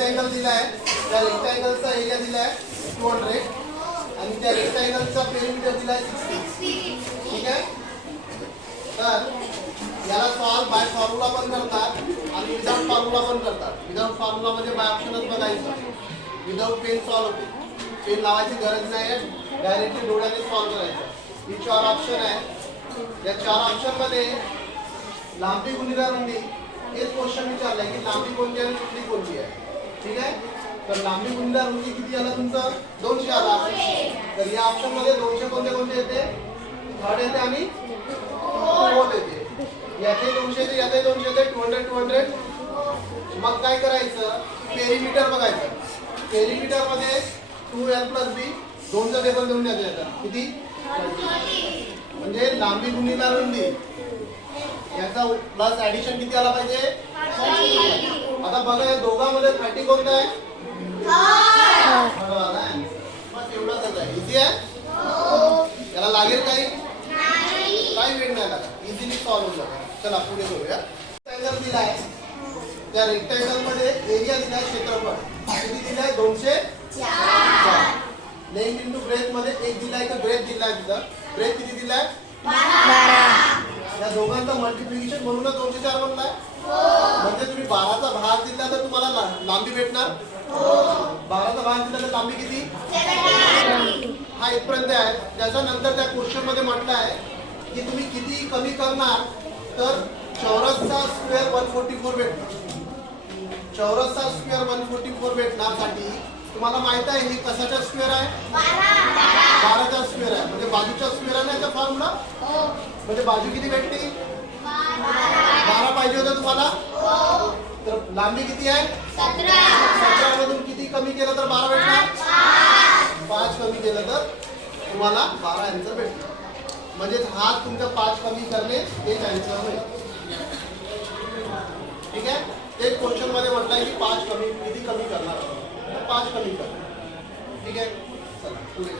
Rectangle दिला आहे, त्या रेक्टँगलचा एरिया दिला आहे 200 आणि त्या रेक्टँगलचा पेरिमीटर दिला आहे 60. ठीक आहे. तर याला सॉल्व बाय फॉर्म्युला पण करतात आणि विदाउट फॉर्म्युला पण करतात. विदाउट फॉर्म्युला म्हणजे बाय ऑप्शनच बघायचं, विदाउट पेन सॉल्व होते. पेन लावायची गरज नाही आहे, डायरेक्टली डोळ्याने सॉल्व करायचं. ही 4 ऑप्शन आहे. या 4 ऑप्शन मध्ये लांबी गुणिले रुंदी हेच क्वेश्चन विचारलंय की लांबी कोणती आणि रुंदी कोणती आहे. ठीक आहे. तर लांबी गुणिले रुंदी किती आलं तुमचं 200 आला. तर या ऑप्शन मध्ये 200 कोणते कोणते येते, थर्ड येते आणि फोर्थ येते. याचे 200 येते, याचे 200 येते, 200. मग काय करायचं, पेरिमीटर बघायचं. पेरिमीटर मध्ये 2l + b 2चा टेबल देऊन द्यायचं याचा किती, म्हणजे लांबी गुणिले रुंदी याचा प्लस ऍडिशन किती आला पाहिजे 30. आता बघा या दोघांमध्ये 30 कोणता आहे, बस एवढाच आहे. इझी आहे, याला लागेल काही वेळ नाही लागत, इझिली सॉल्व्ह होऊ शकतो. चला पुढे करूया. रेक्टँगल दिला आहे, त्या रेक्टँगल मध्ये एरिया दिला आहे, क्षेत्रफळ किती दिला आहे 204. लेंथ इंटू ब्रेथ मध्ये एक दिला आहे, ब्रेथ दिला आहे. तिथं ब्रेथ किती दिला आहे 12. या दोघांचं मल्टिप्लिकेशन म्हणूनच 204 बनलाय. म्हणजे तुम्ही 12चा भाग दिला तर तुम्हाला लांबी भेटणार. 12चा भाग दिला तर लांबी किती, हा इथपर्यंत आहे. त्याच्यानंतर त्या क्वेश्चन मध्ये म्हटलं आहे की तुम्ही किती कमी करणार, तर चौरसचा स्क्वेअर 144 भेटणार. चौरसचा स्क्वेअर 144 भेटण्यासाठी तुम्हाला माहित आहे हे कशाचा स्क्वेअर आहे, 12चा स्क्वेअर आहे. म्हणजे बाजूचा स्क्वेअर आहे ना याचा फॉर्म्युला. म्हणजे बाजू किती भेटते 12 पाहिजे होतं तुम्हाला. तर लांबी किती आहे 17 मधून किती कमी केलं तर 12 भेटणार, 5 कमी केलं तर तुम्हाला 12 आन्सर भेटणार. म्हणजे हा तुमचा 5 कमी करणे एक आन्सर होईल. ठीक आहे. ते क्वेश्चन मध्ये म्हटलंय की 5 कमी किती कमी करणार, 5 कमी करणार. ठीक आहे. चला पुढे